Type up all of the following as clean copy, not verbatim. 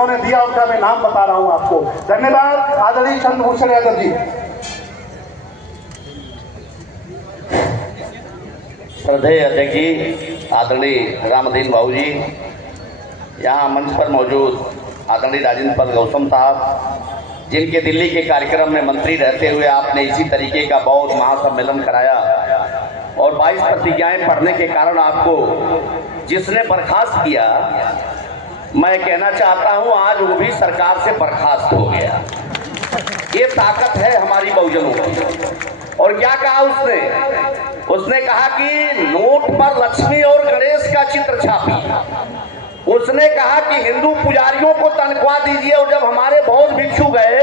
उन्होंने दिया, उनका मैं नाम बता रहा हूं आपको। धन्यवाद आदरणीय चंद्रभूषण यादव जी। श्रद्धेय अध्यक्ष जी, आदरणीय रामदीन बाबू जी, यहाँ मंच पर मौजूद आदरणीय राजेंद्र पाल गौतम साहब, जिनके दिल्ली के कार्यक्रम में मंत्री रहते हुए आपने इसी तरीके का बौद्ध महासम्मेलन कराया और 22 प्रतिज्ञाएं पढ़ने के कारण आपको जिसने बर्खास्त किया, मैं कहना चाहता हूं आज वो भी सरकार से बर्खास्त हो गया। ये ताकत है हमारी बहुजनों की। और क्या कहा उसने कहा कि नोट पर लक्ष्मी और गणेश का चित्र छापिए। उसने कहा कि हिंदू पुजारियों को तनख्वाह दीजिए, और जब हमारे बौद्ध भिक्षु गए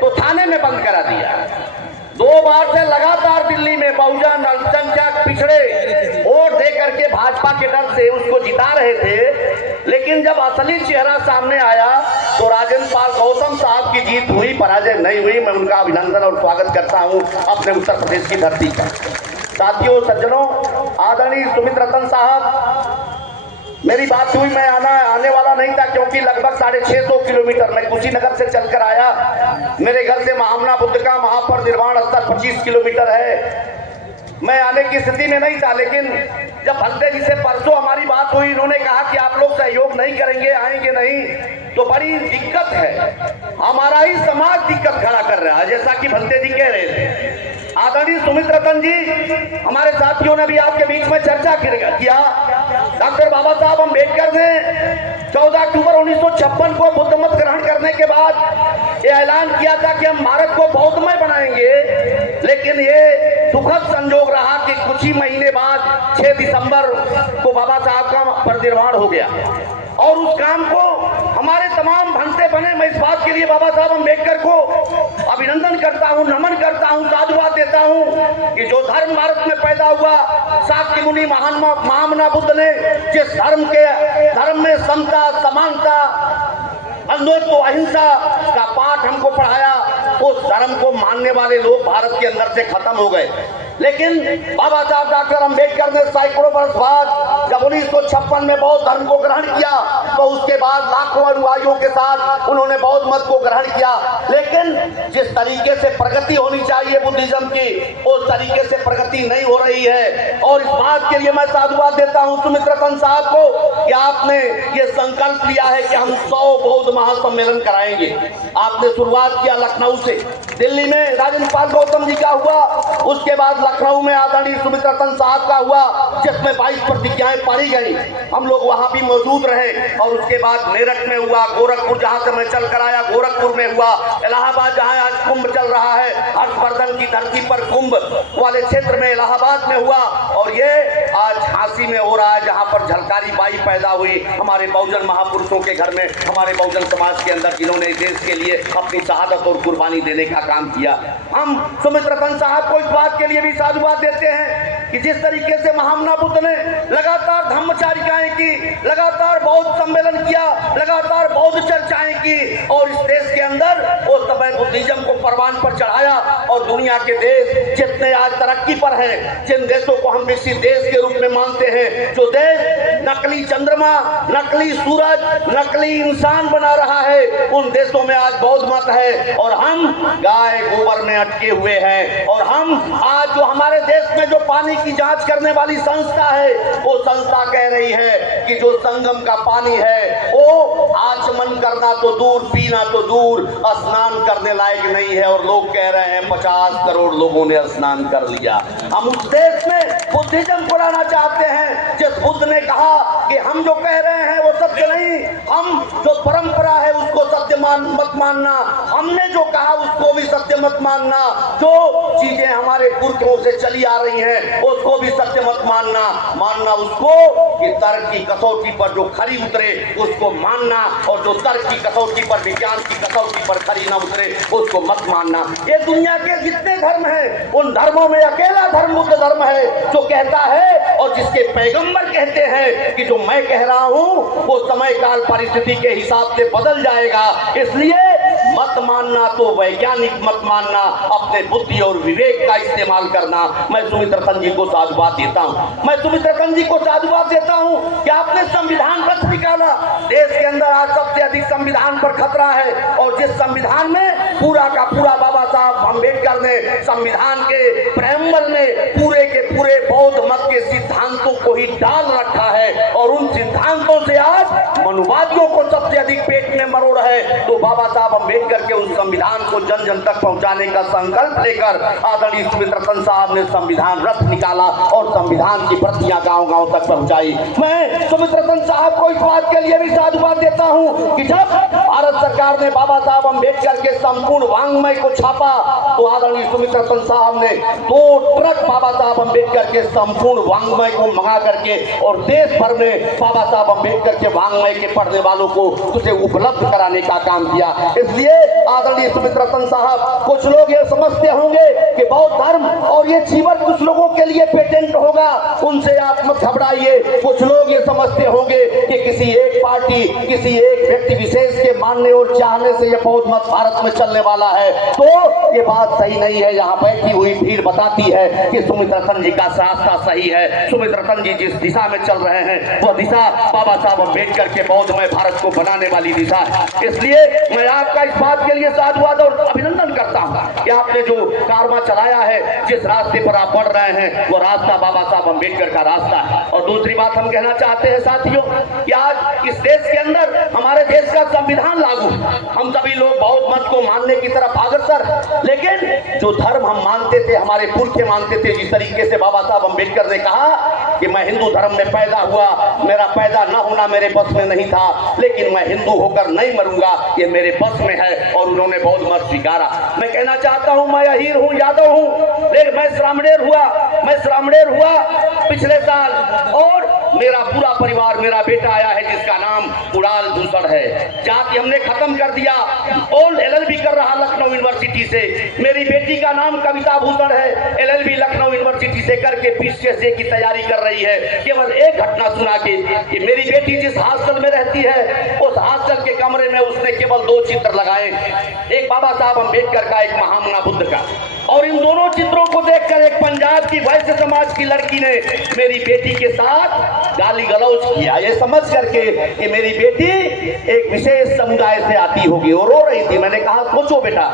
तो थाने में बंद करा दिया। 2 बार से लगातार दिल्ली में बहुजन अल्पसंख्यक पिछड़े वोट दे करके भाजपा के डर से उसको जिता रहे थे, लेकिन जब असली चेहरा सामने आया तो राजेंद्र पाल गौतम साहब की जीत हुई, पराजय नहीं हुई। मैं उनका अभिनंदन और स्वागत करता हूं अपने उत्तर प्रदेश की धरती पर। साथियों, सज्जनों, आदरणीय सुमित रतन साहब, मेरी बात हुई, मैं आने वाला नहीं था क्योंकि लगभग 650 किलोमीटर मैं कुशीनगर से चलकर आया। मेरे घर से महामना बुद्ध का महापरिनिर्वाण स्थल 25 किलोमीटर है। मैं आने की स्थिति में नहीं था, लेकिन जब भलते जी से परसों हमारी बात हुई, इन्होंने कहा कि आप लोग सहयोग नहीं करेंगे, आएंगे नहीं, तो बड़ी दिक्कत है। हमारा ही समाज दिक्कत खड़ा कर रहा है, जैसा कि भलते जी कह रहे थे। आदरणीय सुमित रतन जी, हमारे साथियों ने भी आपके बीच में चर्चा किया। डॉक्टर बाबा साहब अम्बेडकर ने 14 अक्टूबर 1956 को बुद्ध मत ग्रहण करने के बाद ये ऐलान किया था कि हम भारत को बौद्धमय बनाएंगे, लेकिन ये दुखद संजोग रहा कि कुछ ही महीने बाद 6 दिसंबर को बाबा साहब का परिनिर्वाण हो गया। और उस काम को हमारे तमाम भंते बने, मैं इस बात के लिए बाबा साहब अम्बेडकर को अभिनंदन करता हूं, नमन करता हूं, साधुवाद देता हूं कि जो धर्म भारत में पैदा हुआ, शाक्य मुनि महामना बुद्ध ने जिस धर्म में समता, समानता, बंधुत्व, अहिंसा का पाठ हमको पढ़ाया, उस धर्म को मानने वाले लोग भारत के अंदर से खत्म हो गए। लेकिन बाबा साहब डॉक्टर अम्बेडकर ने सैकड़ों वर्ष बाद जब 1956 में बौद्ध धर्म को ग्रहण किया, तो उसके बाद लाखों अनुयायियों के साथ उन्होंने बौद्ध मत को ग्रहण किया। लेकिन जिस तरीके से प्रगति होनी चाहिए बुद्धिज्म की, उस तरीके से प्रगति नहीं हो रही है। और इस बात के लिए मैं साधुवाद देता हूं सुमित रतन साहब को कि आपने ये संकल्प लिया है कि हम 100 बौद्ध महासम्मेलन कराएंगे। आपने शुरुआत किया लखनऊ से, दिल्ली में राजेंद्र पाल गौतम जी का हुआ, उसके बाद लखनऊ में आदरणीय सुमित रतन साहब का हुआ, जिसमें 22 प्रतिज्ञाएं पढ़ी गई। हम लोग वहां भी मौजूद रहे। और उसके बाद मेरठ में हुआ, गोरखपुर जहां से मैं चल कर आया गोरखपुर में हुआ, इलाहाबाद जहां आज कुंभ चल रहा है, हर्षवर्धन की धरती पर कुंभ वाले क्षेत्र में इलाहाबाद में हुआ, और ये आज झांसी में हो रहा है जहां पर झलकारी बाई पैदा हुई हमारे बहुजन महापुरुषों के घर में, हमारे बहुजन समाज के अंदर, जिन्होंने देश के लिए अपनी शहादत और कुर्बानी देने का काम किया। हम सुमित रतन साहब को इस बात के लिए भी साधुवाद देते हैं कि जिस तरीके से महामना बुद्ध ने लगातार धम्मचारिकाएं की, लगातार बौद्ध सम्मेलन किया, लगातार बौद्ध चर्चाएं की, और इस देश के अंदर उस समय बुद्धिज्म को परवान पर चढ़ाया। और दुनिया के देश जितने आज तरक्की पर हैं, जिन देशों को हम विकसित देश के रूप में मानते हैं, जो देश नकली चंद्रमा, नकली सूरज, नकली इंसान बना रहा है, उन देशों में आज बौद्ध मत है। और हम गाय गोबर में अटके हुए हैं। और हम आज जो हमारे देश में जो पानी की जांच करने वाली संस्था है, वो संस्था कह रही है कि जो संगम का पानी है वो आचमन करना तो दूर, पीना तो दूर, स्नान करने लायक नहीं है। और लोग कह रहे हैं 50 करोड़ लोगों ने स्नान कर लिया। हम उस देश में बुद्धिज्म को लाना चाहते हैं जिस बुद्ध ने कहा कि हम जो कह रहे हैं वो सत्य नहीं, हम जो परंपरा है उसको सत्य मत मानना, हमने जो कहा उसको भी सत्य मत मानना, जो चीजें हमारे पुरखों से चली आ रही हैं उसको भी सत्य मत मानना उसको कि तर्क की कसौटी पर जो खरी उतरे उसको मानना, और जो तर्क की कसौटी पर, विज्ञान की कसौटी पर खरी न उतरे उसको मत मानना। ये दुनिया के जितने धर्म हैं, उन धर्मों में अकेला धर्म बुद्ध धर्म है जो कहता है, और जिसके पैगंबर कहते हैं कि जो मैं कह रहा हूं वो समय काल परिस्थिति के हिसाब से बदल जाएगा। इसलिए मत मानना तो वैज्ञानिक मत मानना, अपने बुद्धि और विवेक का इस्तेमाल करना। मैं सुमित रतन जी को साधुवाद देता हूँ, मैं सुमित रतन जी को साधुवाद देता हूँ कि आपने संविधान रच निकाला। देश के अंदर आज सबसे अधिक संविधान पर खतरा है, और जिस संविधान में पूरा का पूरा बाबा साहब अम्बेडकर ने संविधान के प्रेम्बल में पूरे के पूरे बौद्ध मत के सिद्धांतों को ही डाल रखा है, और उन सिद्धांतों से आज मनुवादियों को सबसे अधिक पेट में मरोड़ है। तो बाबा साहब अम्बेडकर के उस संविधान को जन जन तक पहुंचाने का संकल्प लेकर आदरणीय सुमित रतन साहब ने संविधान रथ निकाला और संविधान की प्रतियां गांव-गांव तक पहुंचाई। मैं सुमित रतन साहब को इस बात के लिए भी साधुवाद देता हूं कि जब भारत सरकार ने बाबा साहब अम्बेडकर के संपूर्ण वांग्मय को छापा, तो आदरणीय सुमित रतन साहब ने 2 ट्रक बाबा साहब अम्बेडकर के संपूर्ण वांग्मय को मंगा करके और देश भर में बाबा साहब अम्बेडकर के वांग्मय के पढ़ने वालों को उसे उपलब्ध कराने का काम किया। इसलिए आदरणीय सुमित रतन साहब, कुछ लोग ये समझते होंगे कि बौद्ध धर्म और ये जीवन कुछ लोगों के लिए पेटेंट होगा, उनसे आप मत घबराइए। कुछ लोग ये समझते होंगे कि किसी एक पार्टी, किसी एक व्यक्ति विशेष के मानने और चाहने से ये बौद्ध मत भारत में चलने वाला है, तो ये बात सही नहीं है। यहाँ बैठी हुई भीड़ बताती है कि सुमित रतन जी का रास्ता सही है। सुमित रतन जी जिस दिशा में चल रहे हैं वह दिशा बाबा साहब अम्बेडकर के बौद्धमय भारत को बनाने वाली दिशा है। इसलिए मैं आपका इस बात के लिए साधुवाद और अभिनंदन करता हूँ कि आपने जो कारवां चलाया है, जिस रास्ते पर आप बढ़ रहे हैं, वो रास्ता बाबा साहब अम्बेडकर का रास्ता है। और दूसरी बात हम कहना चाहते हैं साथियों कि आज इस देश के अंदर हमारे देश का संविधान लागू, हम सभी लोग बौद्ध मत को मानने की तरफ अग्रसर, लेकिन जो धर्म हम मानते थे, हमारे पुरखे मानते थे, जिस तरीके से बाबा साहब अम्बेडकर ने कहा कि मैं हिंदू धर्म में पैदा हुआ, मेरा पैदा न होना मेरे बस में नहीं था, लेकिन मैं हिंदू होकर नहीं मरूंगा, ये मेरे बस में है, और उन्होंने बौद्ध मत स्वीकारा। मैं कहना चाहता हूं, मैं अहीर हूं, यादव हूं, लेकिन मैं श्रामणेर हुआ पिछले साल, और मेरा पूरा परिवार, मेरा बेटा आया है जिसका नाम कुणाल भूषण है। जाति हमने खत्म कर दिया, और LLB कर रहा लखनऊ यूनिवर्सिटी से। मेरी बेटी का नाम कविता भूषण है, LLB लखनऊ यूनिवर्सिटी से करके PCSA की तैयारी कर रही है। केवल एक घटना सुना के कि मेरी बेटी जिस हॉस्टल में रहती है, उस हॉस्टल के कमरे में उसने केवल 2 चित्र लगाए, एक बाबा साहब अम्बेडकर का, एक महामना बुद्ध का। और इन दोनों चित्रों को देखकर एक पंजाब की वैश्य समाज की लड़की ने मेरी बेटी के साथ गाली गलौज किया, ये समझ करके कि मेरी बेटी एक विशेष समुदाय से आती होगी, और रो रही थी। मैंने कहा सोचो बेटा,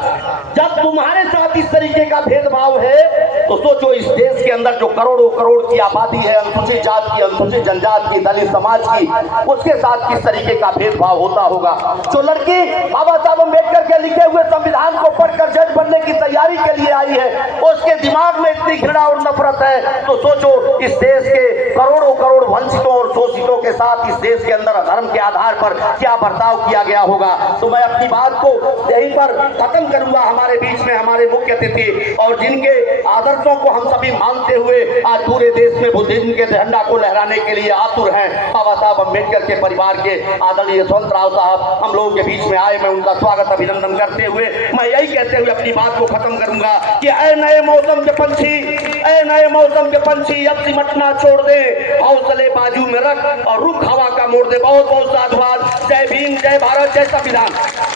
जब तुम्हारे साथ इस तरीके का भेदभाव है, तो सोचो इस देश के अंदर जो करोड़ों करोड़ की आबादी है, अनुसूचित जात की, अनुसूचित जनजात की, दलित समाज की, उसके साथ किस तरीके का भेदभाव होता होगा। जो लड़की बाबा साहब अम्बेडकर के लिखे हुए संविधान को पढ़कर जज बनने की तैयारी के लिए आई है, उसके दिमाग में इतनी घृणा और नफरत है, तो सोचो इस देश के करोड़ों करोड़ वंचितों और शोषितों के साथ इस देश के अंदर धर्म के आधार पर क्या बर्ताव किया गया होगा। तो मैं अपनी बात को यहीं पर खत्म करूंगा। हमारे बीच में हमारे मुख्य अतिथि और जिनके आदर्शों को हम सभी मानते हुए आज पूरे देश में बुद्धिज्म के झंडा को लहराने के लिए आतुर हैं, बाबा साहब अम्बेडकर के परिवार के आदरणीय यशवंतराव साहब हम लोगों के बीच में आए। मैं उनका स्वागत अभिनंदन करते हुए मैं यही कहते हुए अपनी बात को खत्म करूंगा कि ऐ नए मौसम के पंछी, ऐ नए मौसम के पंछी, अब सिमटना छोड़ दे, हौसले बाजू में रख और रुख हवा का मोड़ दे। बहुत बहुत साधुवाद। जय भीम, जय भारत, जय संविधान।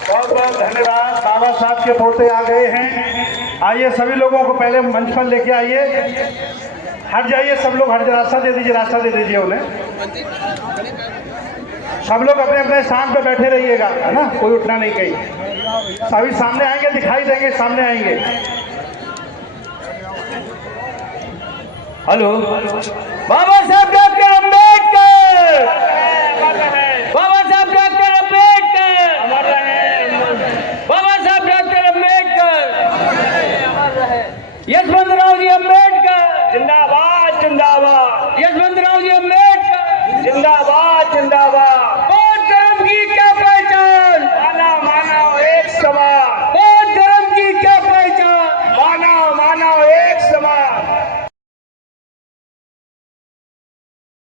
बहुत बहुत धन्यवाद। बाबा साहब के पोते आ गए हैं। आइए सभी लोगों को पहले मंच पर लेके आइए। हट जाइए सब लोग, हट, रास्ता दे दीजिए, रास्ता दे दीजिए उन्हें। सब लोग अपने अपने स्थान पर बैठे रहिएगा, है ना, कोई उठना नहीं कहीं। सभी सामने आएंगे, दिखाई देंगे, सामने आएंगे। हेलो। बाबा साहब डॉक्टर अम्बेडकर, बाबा साहब डॉक्टर अम्बेडकर, बाबा साहब डॉक्टर अम्बेडकर, यशवंतराव जी अम्बेडकर जिंदाबाद, जिंदाबाद, यशवंतराव जी अम्बेडकर।